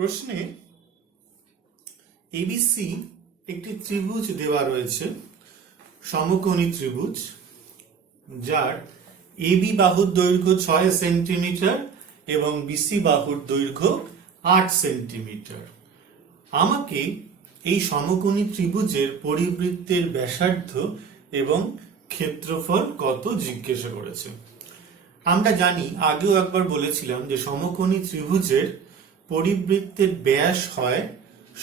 প্রশ্নে এবিসি একটি ত্রিভুজ দেওয়া রয়েছে, সমকোণী ত্রিভুজ, যার এবি বাহুর দৈর্ঘ্য 6 সেন্টিমিটার এবং বিসি বাহুর দৈর্ঘ্য 8 সেন্টিমিটার। আমাকে এই সমকোণী ত্রিভুজের পরিবৃত্তের ব্যাসার্ধ এবং ক্ষেত্রফল কত জিজ্ঞাসা করেছে। আমরা জানি, আগেও একবার বলেছিলাম যে সমকোণী ত্রিভুজের পরিবৃত্তের ব্যাস হয়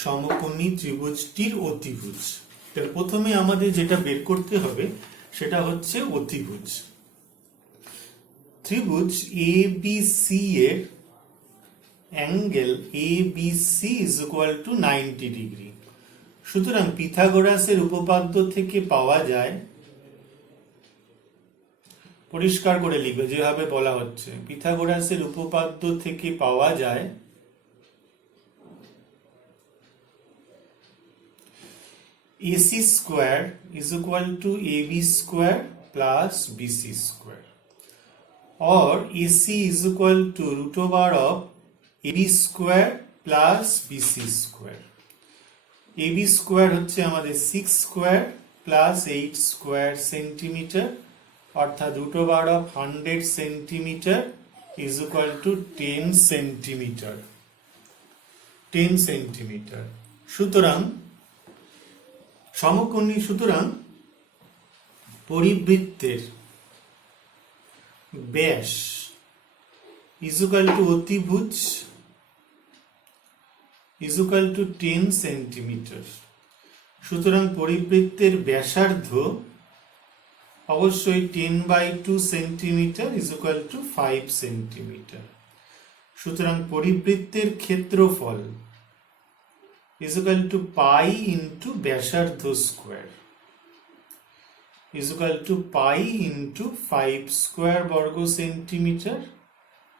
সমকোণী ত্রিভুজটির অতিভুজ। তাহলে প্রথমে আমাদের যেটা বের করতে হবে সেটা হচ্ছে অতিভুজ। ত্রিভুজ এবিসি এর angle ABC is equal two 90 degree. সুতরাং পিথাগোরাসের উপপাদ্য থেকে পাওয়া যায়, পরিষ্কার করে লিখবে যেভাবে বলা হচ্ছে, পিথাগোরাসের উপপাদ্য থেকে পাওয়া যায় AC square is equal to AB square plus BC square, or AC is equal to root over of AB square plus BC square. AB square হচ্ছে আমাদের 6 square plus 8 square সেন্টিমিটার, অর্থাৎ root over of 100 centimetre is equal to 10 centimetre. 10 centimetre. সুতরাং সমকোণী, সুতরাং পরিবৃত্তের ব্যাস is equal to অতিভুজ is equal to 10 centimetre. সুতরাং পরিবৃত্তের ব্যাসার্ধ অবশ্যই 10/2 centimetre is equal to 5 centimetre. সুতরাং পরিবৃত্তের ক্ষেত্রফল is equal to pi into ব্যাসার্ধ square is equal to pi into 5 square বর্গ সেন্টিমিটার,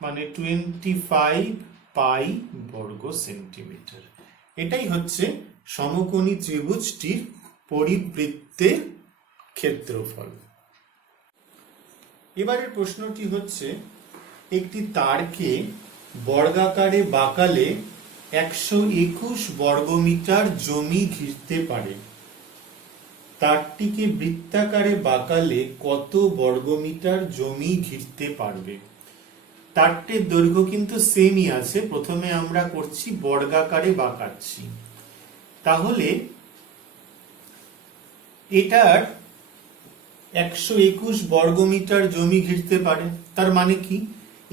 মানে 25 পাই বর্গ সেন্টিমিটার। এটাই হচ্ছে সমকোণী ত্রিভুজটির পরিবৃত্তের ক্ষেত্রফল। এবারের প্রশ্নটি হচ্ছে, একটি তারকে বর্গাকারে বাঁকালে 121 বর্গমিটার জমি ঘিরতে পারে। তারটিকে বৃত্তাকারে বাঁকালে কত বর্গমিটার জমি ঘিরতে পারবে? তারটির দৈর্ঘ্য কিন্তু সেমই আছে, প্রথমে আমরা করছি বর্গাকারে বাঁকাচ্ছি। তাহলে এটার 121 বর্গমিটার জমি ঘিরতে পারে। তার মানে কি,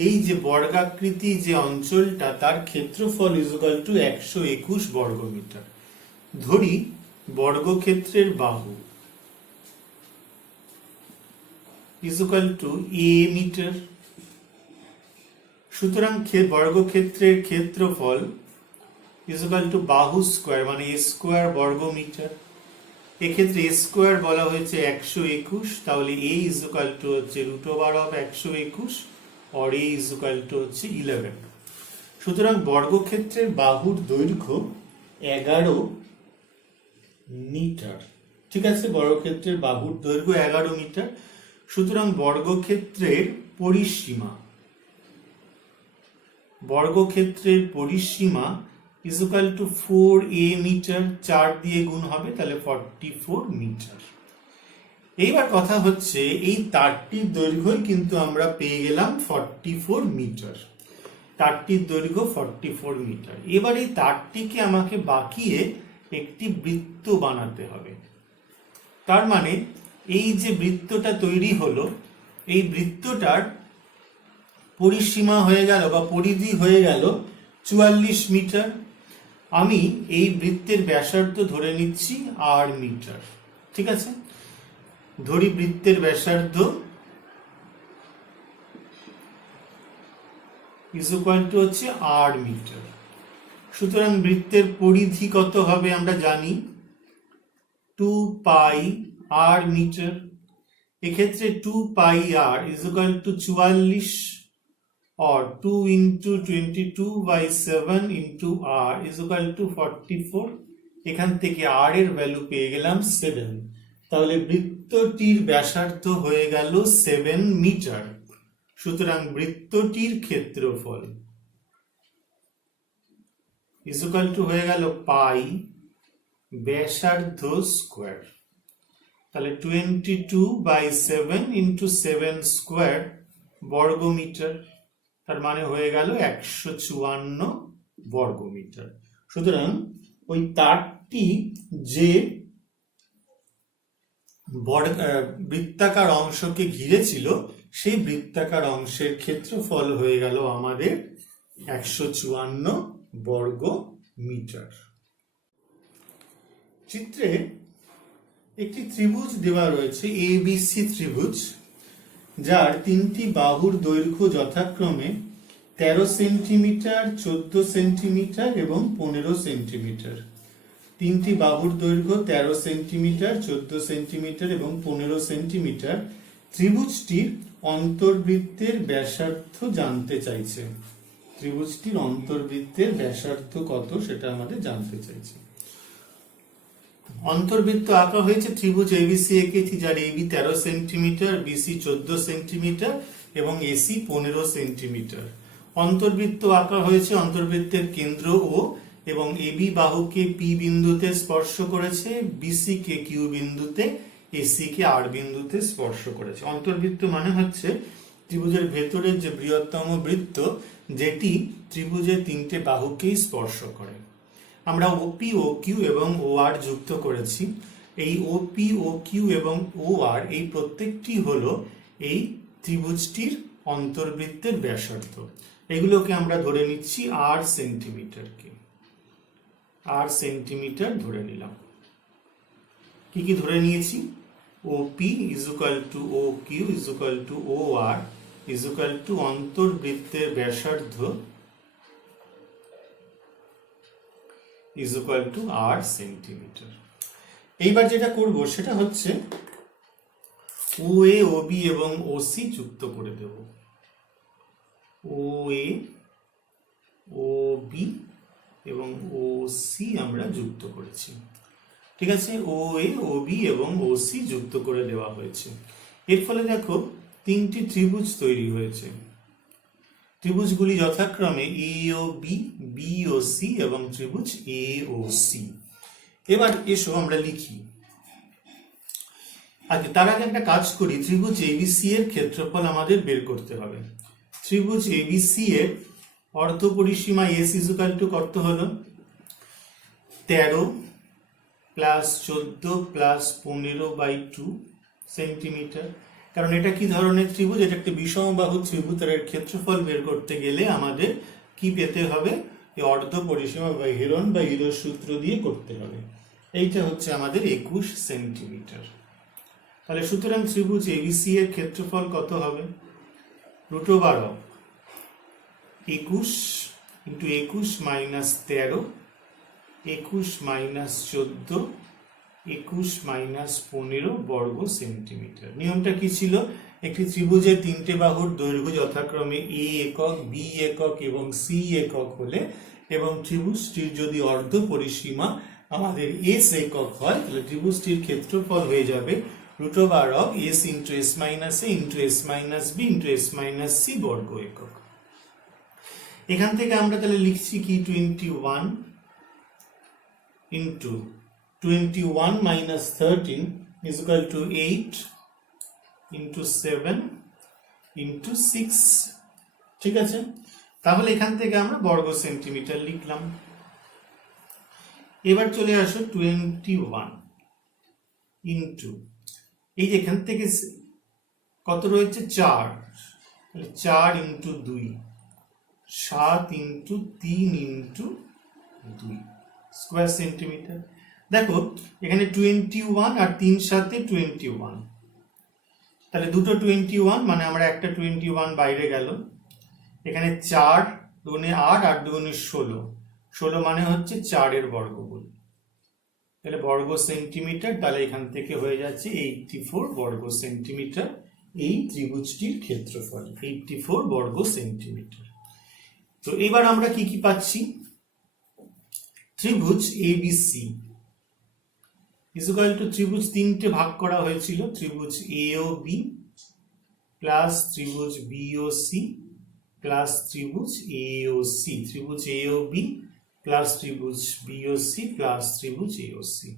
এই যে বর্গাকৃতি যে অঞ্চলটা, তার ক্ষেত্রফল ইজ ইকুয়াল টু 121 বর্গমিটার। ধরি বর্গক্ষেত্রের বাহু is equal to a metre. সুতরাং বর্গক্ষেত্রের ক্ষেত্রফল ইজ ইকুয়াল টু বাহু স্কোয়ার, মানে a স্কোয়ার বর্গমিটার। এক্ষেত্রে a স্কোয়ার বলা হয়েছে 121, তাহলে a ইজ ইকুয়াল টু হচ্ছে root over of 121 or a is equal to হচ্ছে 11। সুতরাং বর্গক্ষেত্রের বাহুর দৈর্ঘ্য 11 মিটার। ঠিক আছে, বর্গক্ষেত্রের বাহুর দৈর্ঘ্য 11 মিটার। সুতরাং বর্গক্ষেত্রের পরিসীমা is equal to 4a metre, 4 দিয়ে গুণ হবে, তাহলে 44 মিটার। এইবার কথা হচ্ছে, এই তারটির দৈর্ঘ্যই কিন্তু আমরা পেয়ে গেলাম 44 মিটার। তারটির দৈর্ঘ্য 44 মিটার। এবার এই তারটিকে আমাকে বাঁকিয়ে একটি বৃত্ত বানাতে হবে। তার মানে এই যে বৃত্তটা তৈরি হলো, এই বৃত্তটার পরিসীমা হয়ে গেল বা পরিধি হয়ে গেল 44 মিটার। আমি এই বৃত্তের ব্যাসার্ধ ধরে নিচ্ছি r মিটার। ঠিক আছে, ধরি বৃত্তের ব্যাসার্ধ ইজ ইকুয়াল টু হচ্ছে r মিটার। সুতরাং বৃত্তের পরিধি কত হবে আমরা জানি, 2 পাই r মিটার। এক্ষেত্রে 2 pi r is equal to 44 or 2 into 22/7 into r is equal to 44। এখান থেকে r এর ভ্যালু পেয়ে গেলাম 7। তাহলে বৃত্তটির ব্যাসার্ধ হয়ে গেল 7 মিটার। সুতরাং বৃত্তটির ক্ষেত্রফল ইকুয়াল টু হয়ে গেল পাই ব্যাসার্ধ স্কোয়ার। তাহলে 22/7 ইন্টু 7 স্কোয়ার বর্গ মিটার, তার মানে হয়ে গেল 154 বর্গ মিটার। সুতরাং ওই তারটি যে বৃত্তাকার অংশকে ঘিরেছিল সেই বৃত্তাকার অংশের ক্ষেত্রফল হয়ে গেল আমাদের 154 বর্গ মিটার। চিত্রে একটি ত্রিভুজ দেওয়া রয়েছে এবিসি ত্রিভুজ, যার তিনটি বাহুর দৈর্ঘ্য যথাক্রমে 13 সেন্টিমিটার, 14 সেন্টিমিটার এবং 15 সেন্টিমিটার। তিনটি বাহুর দৈর্ঘ্য 13 সেন্টিমিটার, 14 সেন্টিমিটার এবং 15 সেন্টিমিটার। ত্রিভুজটির অন্তর্বৃত্তের ব্যাসার্ধ জানতে চাইছে। ত্রিভুজটির অন্তর্বৃত্তের ব্যাসার্ধ কত সেটা আমাদের জানতে চাইছে। অন্তর্বৃত্ত আঁকা হয়েছে, ত্রিভুজ এবিসি এঁকেছি, যার এবি 13 সেন্টিমিটার, বিসি 14 সেন্টিমিটার এবং এসি 15 সেন্টিমিটার। অন্তর্বৃত্ত আঁকা হয়েছে, অন্তর্বৃত্তের কেন্দ্র ও এবং এবি বাহুকে পি বিন্দুতে স্পর্শ করেছে, বিসি কে কিউ বিন্দুতে, এসি কে আর বিন্দুতে স্পর্শ করেছে। অন্তর্বৃত্ত মানে হচ্ছে ত্রিভুজের ভেতরের যে বৃহত্তম বৃত্ত, যেটি ত্রিভুজের তিনটে বাহুকেই স্পর্শ করে। আমরা ওপি, ও কিউ এবং ও আর যুক্ত করেছি। এই ওপি, ও কিউ এবং ও আর এই প্রত্যেকটি হলো এই ত্রিভুজটির অন্তর্বৃত্তের ব্যাসার্ধ। এগুলোকে আমরা ধরে নিচ্ছি আর সেন্টিমিটারকে, আর সেন্টিমিটার ধরে নিলাম। কি কি ধরে নিয়েছি? ওপি equal to O Q equal to O R equal to অন্তর্বৃত্তের ব্যাসার্ধ ইজুকাল টু আর সেন্টিমিটার। এইবার যেটা করব সেটা হচ্ছে ও এ, ও বি এবং ও সি যুক্ত করে দেব। ও এ, ও বি এবং ও সি আমরা যুক্ত করেছি। ঠিক আছে, ও এ, ও বি এবং ও সি যুক্ত করে দেওয়া হয়েছে। এর ফলে দেখো তিনটি ত্রিভুজ তৈরি হয়েছে। ত্রিভুজগুলি যথাক্রমে এ O B, B O C এবং ত্রিভুজ এ ও সি। এবার এসো আমরা লিখি। আগে তার আগে একটা কাজ করি, ত্রিভুজ এবিসি এর ক্ষেত্রফল আমাদের বের করতে হবে। ত্রিভুজ এবিসি এর অর্ধ পরিসীমা এস ইজুকাল টু কত হলো? 13 প্লাস 14 প্লাস 15/2 সেন্টিমিটার। কারণ এটা কি ধরনের ত্রিভুজ? এটা একটা বিষমবাহু ত্রিভুজ, এর ক্ষেত্রফল বের করতে গেলে আমাদের কি পেতে হবে? এই অর্ধ পরিসীমা বা হেরন বা হিরোর সূত্র দিয়ে করতে হবে। এইটা হচ্ছে আমাদের 21 সেন্টিমিটার। তাহলে সুতরাং ত্রিভুজ এবিসি এর ক্ষেত্রফল কত হবে? √21 ইন্টু 21 মাইনাস 13, 21 মাইনাস 14, 21 মাইনাস 15 বর্গ সেন্টিমিটার। নিয়মটা কি ছিল? একটি ত্রিভুজের তিনটে বাহুর দৈর্ঘ্য যথাক্রমে এ একক, বি একক এবং সি একক হলে, এবং ত্রিভুজটির যদি অর্ধ পরিসীমা আমাদের এস একক হয়, তাহলে ত্রিভুজটির ক্ষেত্রফল হয়ে যাবে √s into s minus a into s minus b into s minus c বর্গ একক। এখান থেকে আমরা তাহলে লিখছি কি 21 into 21 minus 13 is equal to 8 into 7 into 6। ঠিক আছে, তাহলে এখান থেকে আমরা বর্গ সেন্টিমিটার লিখলাম। এবার চলে আসো 21 ইন্টু, এই যে এখান থেকে কত রয়েছে? 4, তাহলে 4 into 2, 7 into 3 into 2 square centimetre. দেখো এখানে 21 আর 3 সাথে 21, তাহলে দুটো 21 মানে আমরা একটা 21 বাইরে গেল। এখানে 4 দুগুণে 8, 8 দুগুণে 16, 16 মানে হচ্ছে 4 এর বর্গমূল, তাহলে বর্গ সেন্টিমিটার। তাহলে এখান থেকে হয়ে যাচ্ছে 84 বর্গ সেন্টিমিটার এই ত্রিভুজটির ক্ষেত্রফল, 84 বর্গ সেন্টিমিটার। তো এবার আমরা কি কি পাচ্ছি? ত্রিভুজ এবিসি ইজুকাল টু, ত্রিভুজ তিনটে ভাগ করা হয়েছিল, ত্রিভুজ এ ও বি প্লাস ত্রিভুজ বি ও সি প্লাস ত্রিভুজ এ ও সি। ত্রিভুজ এ ও বি প্লাস ত্রিভুজ বিওসি প্লাস ত্রিভুজ এওসি।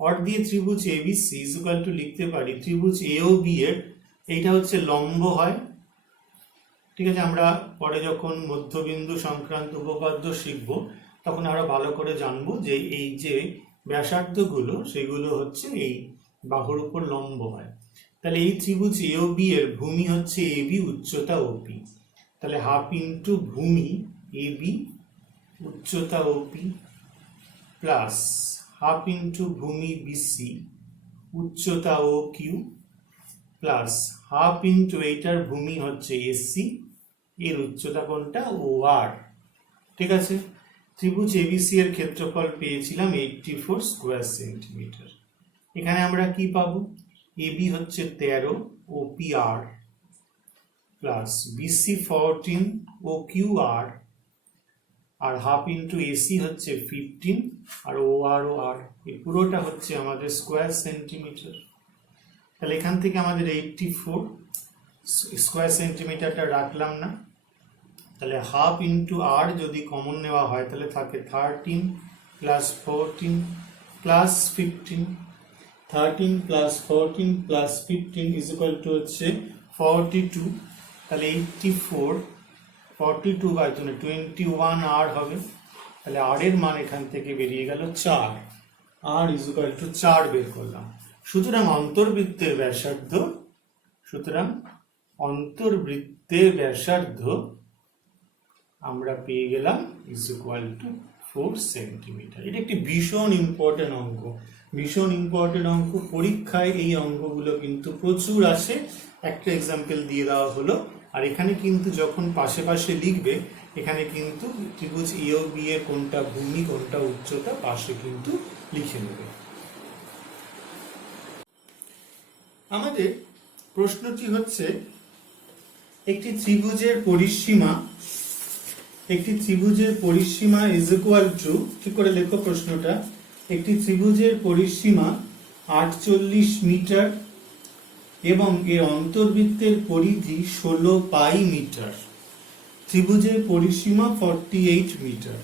অর দিয়ে ত্রিভুজ এবিসি ইজ ইকুয়াল টু লিখতে পারি ত্রিভুজ এও বি এর এইটা হচ্ছে লম্ব হয়, ঠিক আছে। আমরা পরে যখন মধ্যবিন্দু সংক্রান্ত উপপাদ্য শিখব তখন আরো ভালো করে জানবো যে এই যে ব্যাসার্ধগুলো সেগুলো হচ্ছে এই বাহুর উপর লম্ব হয়। তাহলে এই ত্রিভুজ এও বি এর ভূমি হচ্ছে এবি, উচ্চতা ওপি, তাহলে হাফ ইন্টু ভূমি এবি উচ্চতা ওপি প্লাস হাফ ইন্টু ভূমি বিসি উচ্চতা O Q plus half into এইটার ভূমি হচ্ছে এসি, এর উচ্চতা কোনটা ও আর, ঠিক আছে। ত্রিভুজ এবিসি এর ক্ষেত্রফল পেয়েছিলাম 84 স্কোয়ার সেন্টিমিটার। এখানে আমরা কি পাবো, এবি হচ্ছে 13 ওপি আর plus BC 14 O Q R, আর হাফ ইন্টু এসি হচ্ছে 15 আর ও আর এই পুরোটা হচ্ছে আমাদের স্কোয়ার সেন্টিমিটার। তাহলে এখান থেকে আমাদের 84 স্কোয়ার সেন্টিমিটারটা রাখলাম না, তাহলে হাফ ইন্টু আর যদি কমন নেওয়া হয় তাহলে থাকে 13 plus 14 plus 15, 13 plus 14 plus 15 is equal to হচ্ছে 42। তাহলে 84 42 বাই 21 আর হবে, তাহলে আর এর মান এখান থেকে বেরিয়ে গেল 4, আর ইজ ইকুয়াল টু 4 বের করলাম। সুতরাং অন্তর্বৃত্তের ব্যাসার্ধ আমরা পেয়ে গেলাম ইজ ইকুয়াল টু 4 সেন্টিমিটার। এটা একটি ভীষণ ইম্পর্টেন্ট অঙ্ক, পরীক্ষায় এই অঙ্কগুলো কিন্তু প্রচুর আসে। একটা এক্সাম্পল দিয়ে দেওয়া হলো, আর এখানে কিন্তু যখন পাশে পাশে লিখবে এখানে কিন্তু ত্রিভুজ এও বি এর কোনটা ভূমি কোনটা উচ্চতা পাশে কিন্তু লিখে নেবে। আমাদের প্রশ্নটি হচ্ছে একটি ত্রিভুজের পরিসীমা ইজ ইকুয়াল টু, ঠিক করে লেখো প্রশ্নটা, একটি ত্রিভুজের পরিসীমা 48 মিটার এবং এর অন্তর্বৃত্তের পরিধি 16 পাই মিটার, ত্রিভুজের পরিসীমা 48 মিটার।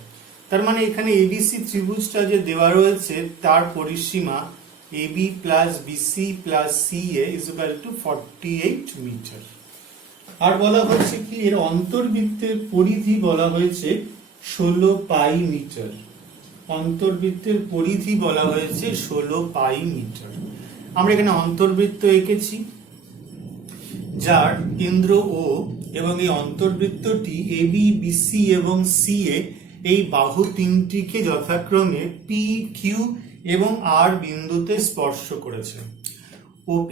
তার মানে এখানে এবিসি ত্রিভুজটা যে দেওয়া রয়েছে তার পরিসীমা AB plus BC plus CA is equal to 48 meter. আর বলা হচ্ছে কি এর অন্তর্বৃত্তের পরিধি বলা হয়েছে 16 পাই মিটার, অন্তর্বৃত্তের পরিধি বলা হয়েছে 16 পাই মিটার। আমরা এখানে অন্তর্বৃত্ত এঁকেছি যার কেন্দ্র ও এবং এই অন্তর্বৃত্তটি এবি বিসি এবং সিএ এই বাহু তিনটিকে যথাক্রমে পি কিউ এবং আর বিন্দুতে স্পর্শ করেছে।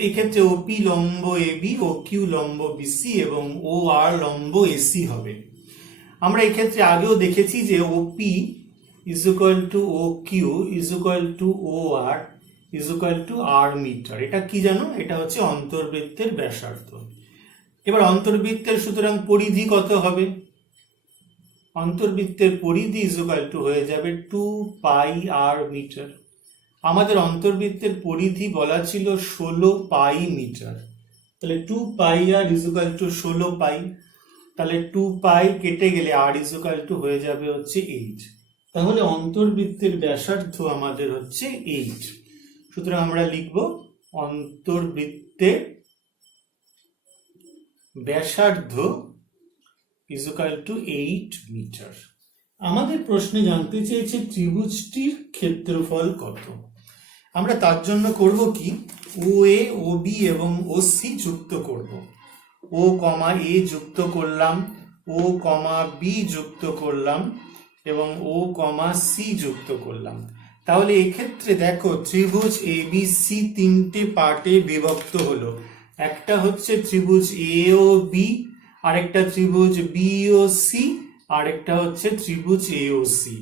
এক্ষেত্রে ওপি লম্ব এবি ও কিউ লম্ব বিসি এবং ও আর লম্ব এসি হবে। আমরা এক্ষেত্রে আগেও দেখেছি যে OP is equal to O Q is equal to O R is equal to r meter. এটা কি জানো, এটা হচ্ছে অন্তর্বৃত্তের ব্যাসার্ধ। এবার অন্তর্বৃত্তের সুতরাং পরিধি কত হবে, অন্তর্বৃত্তের পরিধি ইজ ইকুয়াল টু হয়ে যাবে 2 পাই আর মিটার। আমাদের অন্তর্বৃত্তের পরিধি বলা ছিল 16 পাই মিটার, তাহলে 2 pi R is equal two 16 পাই, তাহলে 2 পাই কেটে গেলে আর ইজ ইকুয়াল টু হয়ে যাবে হচ্ছে 8। তাহলে অন্তর্বৃত্তের ব্যাসার্ধ আমাদের হচ্ছে 8। সুতরাং আমরা লিখব অন্তর্বৃত্তের ব্যাসার্ধ ইজ ইকুয়াল টু 8 মিটার। আমাদের প্রশ্নে জানতে চেয়েছে ত্রিভুজটির ক্ষেত্রফল কত। আমরা তার জন্য করব কি, ও এ ও বি এবং ও সি যুক্ত করব। ও কমা এ যুক্ত করলাম, ও কমা বি যুক্ত করলাম এবং ও কমা সি যুক্ত করলাম। তাহলে এক্ষেত্রে দেখো ত্রিভুজ এ বি সি তিনটে পার্টে বিভক্ত হলো। একটা হচ্ছে ত্রিভুজ এ ও বি, আরেকটা ত্রিভুজ বি ও সি, আরেকটা হচ্ছে ত্রিভুজ এ ও সি।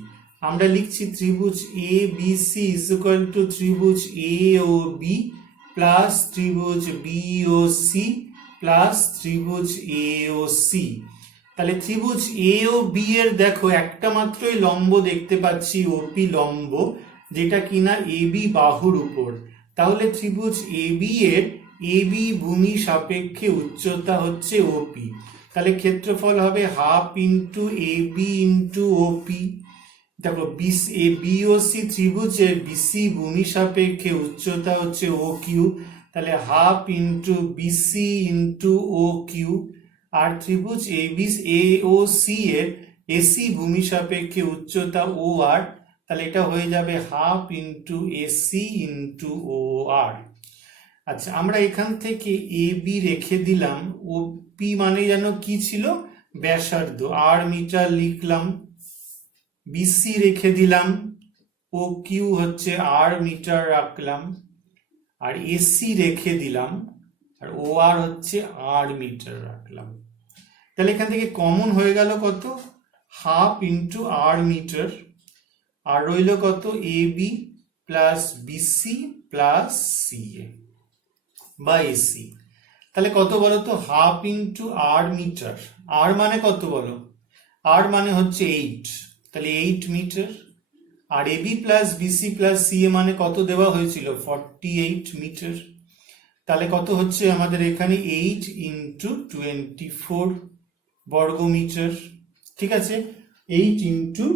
আমরা লিখছি ত্রিভুজ A B C is equal to ত্রিভুজ এ ও বি প্লাস ত্রিভুজ বি ও সি প্লাস ত্রিভুজ এ ও সি। তাহলে ত্রিভুজ এ ও বি এর দেখো একটা মাত্রই লম্ব দেখতে পাচ্ছি ওপি লম্ব, যেটা কিনা এবি বাহুর উপর। তাহলে ত্রিভুজ এ বি এর এবি ভূমি সাপেক্ষে উচ্চতা হচ্ছে ওপি, তাহলে ক্ষেত্রফল হবে হাফ ইন্টু এবি ইন্টু ওপি দেখো বিওসি ত্রিভুজের বিসি ভূমি সাপেক্ষে উচ্চতা হচ্ছে ও কিউ, তাহলে half into BC into O Q. আর ত্রিভুজ এওসি এর এসি ভূমি সাপেক্ষে উচ্চতা ও আর, তাহলে এটা হয়ে যাবে হাফ ইন্টু এসি ইন্টু ও আর। আচ্ছা, আমরা এখান থেকে এ বি রেখে দিলাম, ও পি মানে যেন কি ছিল, ব্যাসার্ধ, আর মিটার লিখলাম, বিসি রেখে দিলাম, ও কিউ হচ্ছে আর মিটার রাখলাম, আর এসি রেখে দিলাম, আর ও আর হচ্ছে আর মিটার রাখলাম। তাহলে এখান থেকে কমন হয়ে গেল কত, হাফ ইন্টু আর মিটার, আর রইল কত, A B plus BC plus C A বা এসি। তাহলে কত বলো তো, half into r meter, r মানে কত বলো, আর মানে হচ্ছে 8, তাহলে 8 মিটার। আর AB plus BC plus C A মানে কত দেওয়া হয়েছিল, 48 মিটার। তাহলে কত হচ্ছে আমাদের এখানে 8 ইন্টু 24 বর্গ মিটার। ঠিক আছে, 8 ইন্টু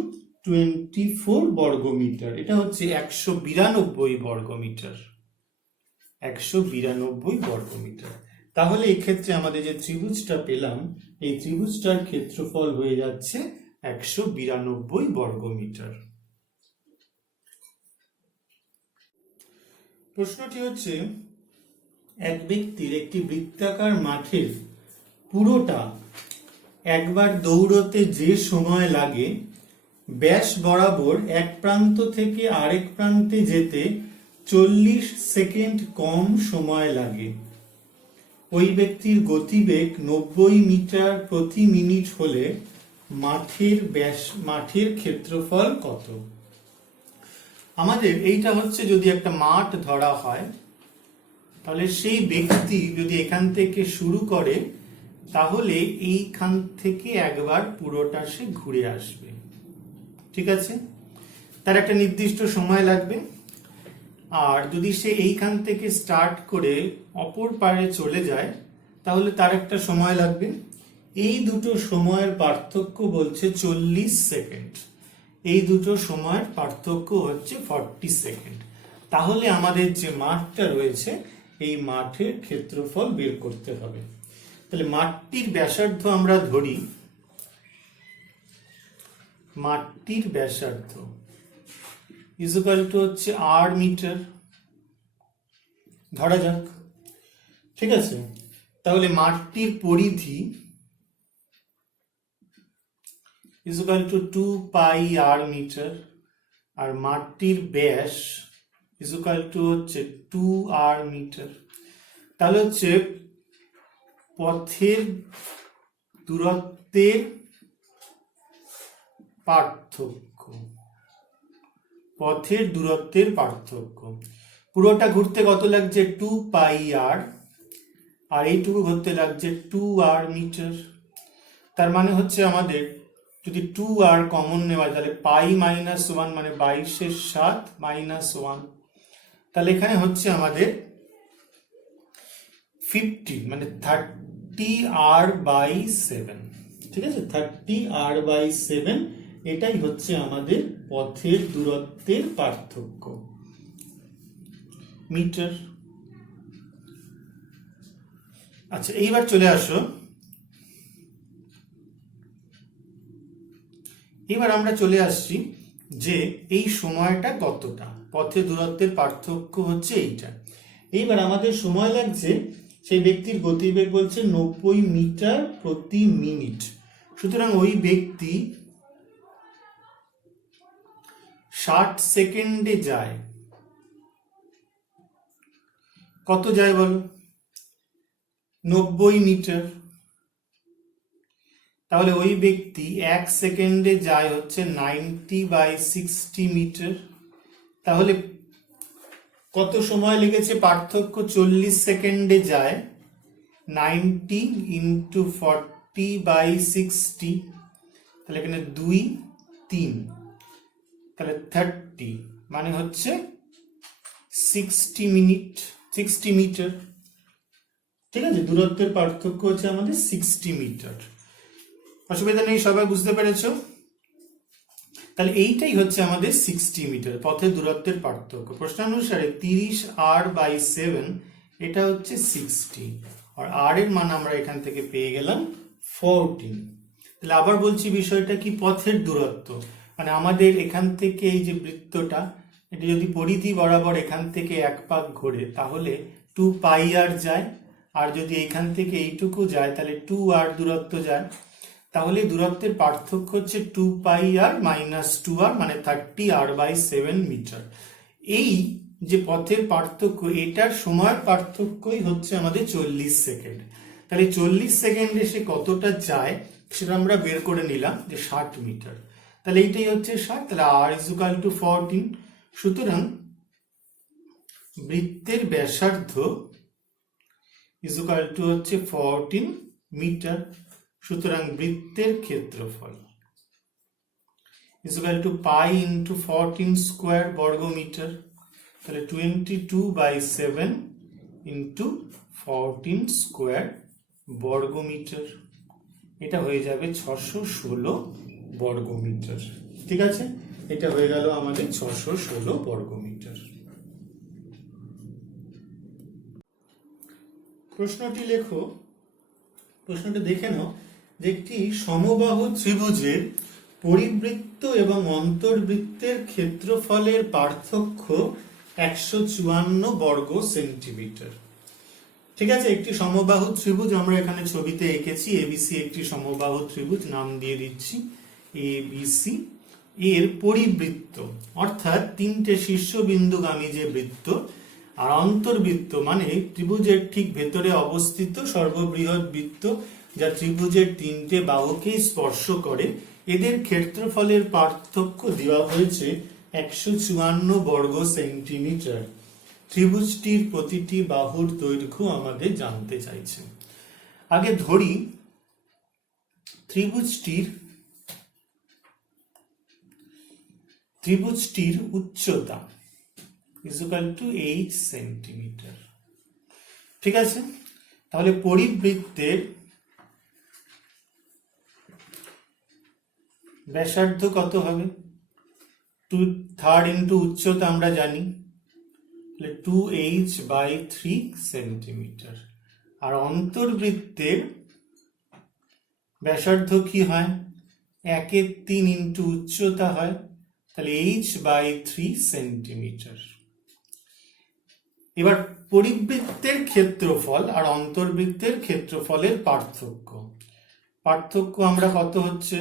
24 বর্গ মিটার, এটা হচ্ছে 192 বর্গ মিটার, 192 বর্গ মিটার। তাহলে এক্ষেত্রে আমাদের যে ত্রিভুজটা পেলাম, এই ত্রিভুজটার ক্ষেত্রফল হয়ে যাচ্ছে 192 বর্গ মিটার। প্রশ্নটি হচ্ছে, এক ব্যক্তির একটি বৃত্তাকার মাঠের পুরোটা একবার দৌড়তে যে সময় লাগে, ব্যাস বরাবর এক প্রান্ত থেকে আরেক প্রান্তে যেতে 40 সেকেন্ড কম সময় লাগে। ওই ব্যক্তির গতিবেগ 90 মিটার প্রতি মিনিট হলে মাঠের ক্ষেত্রফল কত? আমাদের এইটা হচ্ছে, যদি একটা মাঠ ধরা হয়, তাহলে সেই ব্যক্তি যদি এখান থেকে শুরু করে, তাহলে এইখান থেকে একবার পুরোটা সে ঘুরে আসবে। ঠিক আছে, তার একটা নির্দিষ্ট সময় লাগবে। আর যদি সে এইখান থেকে স্টার্ট করে অপর পারে চলে যায়, তাহলে তার একটা সময় লাগবে। এই দুটো সময়ের পার্থক্য বলছে 40 সেকেন্ড, এই দুটো সময়ের পার্থক্য হচ্ছে 40 সেকেন্ড। তাহলে আমাদের যে মাঠটা রয়েছে, এই মাঠের ক্ষেত্রফল বের করতে হবে। তাহলে মাঠটির ব্যাসার্ধ আমরা ধরি, মাঠটির ব্যাসার্ধ ইকুয়াল টু হচ্ছে আর মিটার ধরা যাক। ঠিক আছে, তাহলে মাঠটির পরিধি equal to 2 pi r meter, আর মাঠটির ব্যাস ইকুয়াল টু হচ্ছে 2 আর মিটার। তাহলে হচ্ছে পথের দূরত্বের পার্থক্য, পথের দূরত্বের পার্থক্য। পুরোটা ঘুরতে কত লাগছে, 2 পাই আর, আর এইটুকু ঘুরতে লাগছে 2 আর মিটার। তার মানে হচ্ছে আমাদের যদি 2 আর কমন নেওয়া, তাহলে পাই মাইনাস 1 মানে 22/7 মাইনাস 1, তাহলে এখানে হচ্ছে আমাদের 50 মানে 30 আর বাই 7। ঠিক আছে, 30 আর বাই 7, এটাই হচ্ছে আমাদের পথের দূরত্বের পার্থক্য মিটার। আচ্ছা, এইবার চলে আসো, এবার আমরা চলে আসছি যে এই সময়টা কতটা, পথের দূরত্বের পার্থক্য হচ্ছে এইটা। এইবার আমাদের সময় লাগছে, সেই ব্যক্তির গতিবেগ বলছে 90 মিটার প্রতি মিনিট। সুতরাং ওই ব্যক্তি 60 সেকেন্ডে যায়, কত যায় বলো, 90 মিটার। তাহলে ওই ব্যক্তি 1 সেকেন্ডে যায় হচ্ছে 90/60 মিটার। তাহলে কত সময় লেগেছে, পার্থক্য 40 সেকেন্ডে যায়, 90 ইন্টু 40/60, তাহলে এখানে 2 3, তাহলে 30 মানে হচ্ছে 60 মিটার। ঠিক আছে, দূরত্বের পার্থক্য হচ্ছে আমাদের 60 মিটার। অসুবিধা নেই, সবাই বুঝতে পেরেছো? তাহলে এইটাই হচ্ছে আমাদের 60 মিটার পথের দূরত্বের পার্থক্য। প্রশ্নানুসারে 30r/7 এটা হচ্ছে 60, আর r এর মান আমরা এখান থেকে পেয়ে গেলাম 14। তাহলে আবার বলছি বিষয়টা কি, পথের দূরত্ব মানে আমাদের এখান থেকে এই যে বৃত্তটা, এটা যদি পরিধি বরাবর এখান থেকে এক পাক ঘোরে তাহলে 2πr যায়, আর যদি এখান থেকে এইটুকু যায় তাহলে 2r দূরত্ব যায়। তাহলে দূরত্বের পার্থক্য হচ্ছে 2πr - 2r মানে 30r/7 মিটার। এই যে পথের পার্থক্য, এটার সময়ের পার্থক্যই হচ্ছে আমাদের 40 সেকেন্ড। তাহলে 40 সেকেন্ডে সে কতটা যায় সেটা আমরা বের করে নিলাম যে 60 মিটার। তাহলে এইটাই হচ্ছে 60, তাহলে r = 14। সুতরাং বৃত্তের ব্যাসার্ধ = হচ্ছে 14 মিটার। সুতরাং বৃত্তের ক্ষেত্রফল = পাই × 14 স্কোয়ার বর্গমিটার। তাহলে 22/7 × 14 স্কোয়ার বর্গমিটার, এটা হয়ে যাবে 616 বর্গমিটার। ঠিক আছে, এটা হয়ে গেল আমাদের 616 বর্গমিটার। প্রশ্নটি লেখো, প্রশ্নটি দেখে নাও যে একটি সমবাহু ত্রিভুজের পরিবৃত্ত এবং অন্তর্বৃত্তের ক্ষেত্রফলের পার্থক্য 154 বর্গ সেন্টিমিটার। ঠিক আছে, একটি সমবাহু ত্রিভুজ আমরা এখানে ছবিতে এঁকেছি, এবিসি একটি সমবাহু ত্রিভুজ, নাম দিয়ে দিচ্ছি এবিসি। এর পরিবৃত্ত অর্থাৎ তিনটে শীর্ষবিন্দুগামী যে বৃত্ত, আর অন্তর্বৃত্ত মানে ত্রিভুজের ঠিক ভেতরে অবস্থিত সর্ববৃহৎ বৃত্ত যা ত্রিভুজের তিনটে বাহুকে স্পর্শ করে, এদের ক্ষেত্রফলের পার্থক্য দেওয়া হয়েছে 154 বর্গ সেন্টিমিটার। ত্রিভুজটির প্রতিটি বাহুর দৈর্ঘ্য আমাদের জানতে চাইছে। আগে ধরি ত্রিভুজটির উচ্চতা = 8 সেন্টিমিটার। ঠিক আছে, তাহলে পরিবৃত্তের ব্যাসার্ধ কত হবে? 2/3 × উচ্চতা আমরা জানি, 2h/3 সেন্টিমিটার। আর অন্তর্বৃত্তের ব্যাসার্ধ কি হয়? 1/3 × উচ্চতা হয়, তাহলে h/3 সেন্টিমিটার। এবার পরিবৃত্তের ক্ষেত্রফল আর অন্তর্বৃত্তের ক্ষেত্রফলের পার্থক্য আমরা কত হচ্ছে?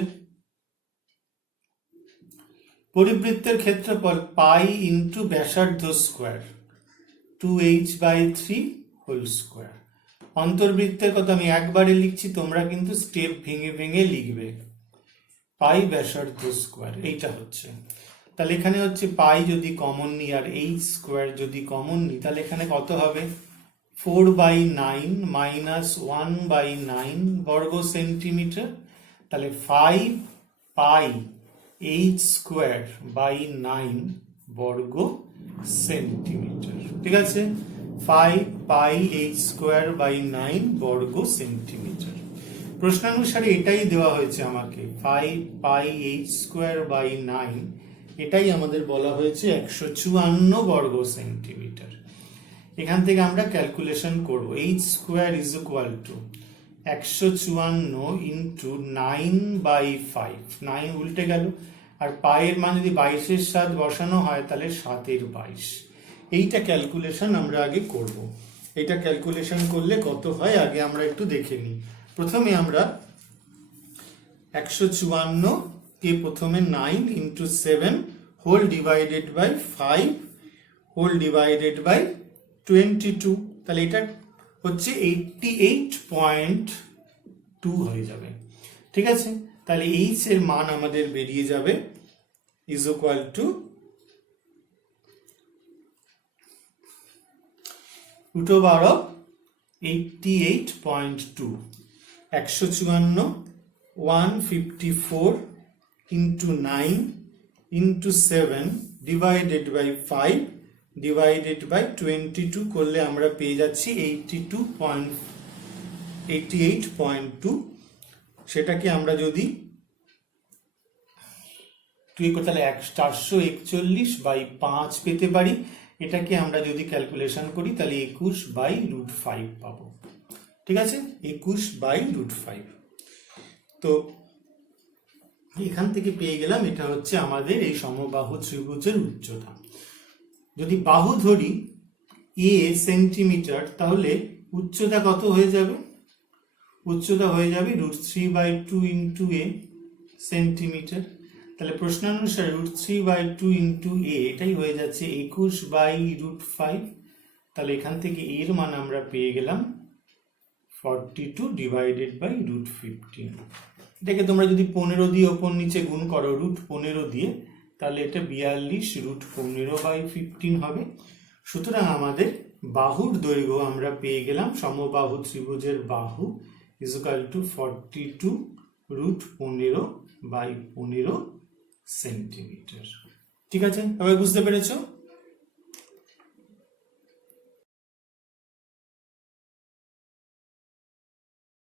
পরিবৃত্তের ক্ষেত্রফল পাই × ব্যাসার্ধ স্কোয়ার, 2h/3 হোল স্কোয়ার। অন্তর্বৃত্তের কথা আমি একবারে লিখছি, তোমরা কিন্তু স্টেপ ভেঙে ভেঙে লিখবে। পাই ব্যাসার্ধ স্কোয়ার এইটা হচ্ছে, তাহলে এখানে হচ্ছে পাই যদি কমন নিই আর এইচ স্কোয়ার যদি কমন নিই, তাহলে এখানে কত হবে? 4/9 - 1/9 বর্গ সেন্টিমিটার। তাহলে 5πh²/9 বর্গ সেন্টিমিটার। ঠিক আছে, 5πh²/9 বর্গ সেন্টিমিটার। প্রশ্নানুসারে এটাই দেওয়া হয়েছে আমাকে, 5πh²/9, এটাই আমাদের বলা হয়েছে 154 বর্গ সেন্টিমিটার। এখান থেকে আমরা ক্যালকুলেশন করব। h² = 154 × 9/5, 9 উল্টে গেল, আর পায়ের মান যদি 22-এর 7 বসানো হয় তাহলে 7-এর 22। এইটা ক্যালকুলেশন আমরা আগে করব। এটা ক্যালকুলেশন করলে কত হয় আগে আমরা একটু দেখে নিই। প্রথমে আমরা 154 কে প্রথমে 9 × 7 whole divided by 5 whole divided by 22, তাহলে এটা হচ্ছে 88.2 হয়ে যাবে। ঠিক আছে, তাহলে এইচ এর মান আমাদের বেরিয়ে যাবে = √88.2। 154 154 × 9 × 7 ডিভাইডেড বাই 5 ডিভাইডেড বাই 22 করলে আমরা পেয়ে যাচ্ছি 88.2। সেটাকে আমরা যদি তাহলে 441/5 পেতে পারি। এটাকে আমরা যদি ক্যালকুলেশন করি তাহলে 21/√5 পাবো। ঠিক আছে, 21/√5। তো এখান থেকে পেয়ে গেলাম এটা হচ্ছে আমাদের এই সমবাহু ত্রিভুজের উচ্চতা। যদি বাহু ধরি a সেন্টিমিটার, তাহলে উচ্চতা কত হয়ে যাবে? উচ্চতা হয়ে যাবে √3/2 ইন্টু a সেন্টিমিটার। তাহলে প্রশ্নানুসারে √3/2 ইন্টু a এটাই হয়ে যাচ্ছে 21/√5। তাহলে এখান থেকে এর মান আমরা পেয়ে গেলাম 42/√15। এটাকে তোমরা যদি 15 দিয়ে ওপর নিচে গুণ করো √15 দিয়ে, তাহলে এটা 42√15/15 হবে। সুতরাং আমাদের বাহুর দৈর্ঘ্য আমরা পেয়ে গেলাম, সমবাহু ত্রিভুজের বাহু = 42√15/15 সেন্টিমিটার। ঠিক আছে, এবার বুঝতে পেরেছো?